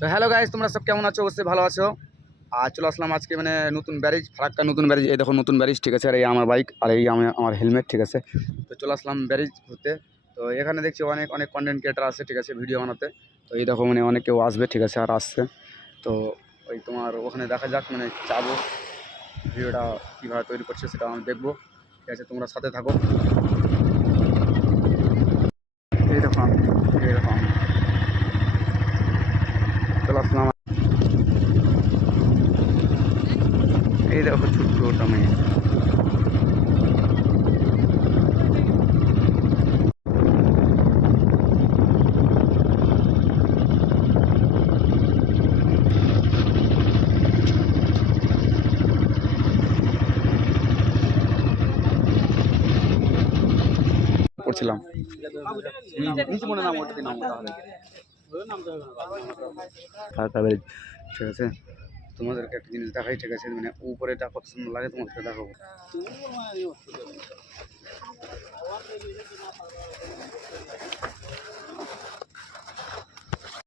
তো hello guys, তোমরা সব কেমন আছো? অবশ্যই ভালো আছো। আর চলে আসলাম আজকে মানে নতুন ব্যারেজ, ফারাক্কা নতুন ব্যারেজ। এই দেখো নতুন ব্যারেজ, ঠিক আছে। আর এই আমার বাইক, আর এই আমার হেলমেট, ঠিক আছে। তো চলে আসলাম ব্যারেজ ঘুরতে। তো এখানে দেখছি অনেক অনেক কন্টেন্ট ক্রিয়েটার আছে, ঠিক আছে, ভিডিও বানাতে। তো এই দেখো মানে অনেক কেউ আসবে, ঠিক আছে, আর আসছে। তো ওই তোমার ওখানে দেখা যাক, মানে যাবো, ভিডিওটা কীভাবে তৈরি করছে সেটা আমি দেখবো, ঠিক আছে। তোমরা সাথে থাকো। এই দেখো আমি, এই দেখো আমি চলে আসলাম। এই দেখো ছোট্ট ওটা মেয়ে। করছিলাম নিচে মনে নাম ওটাতে নাম তাহলে ফারাক্কা ব্যারেজ, ঠিক আছে। তোমাদেরকে একটা জিনিস দেখাই, ঠিক আছে, মানে উপরেটা কত সুন্দর লাগে তোমাদেরকে দেখাবো।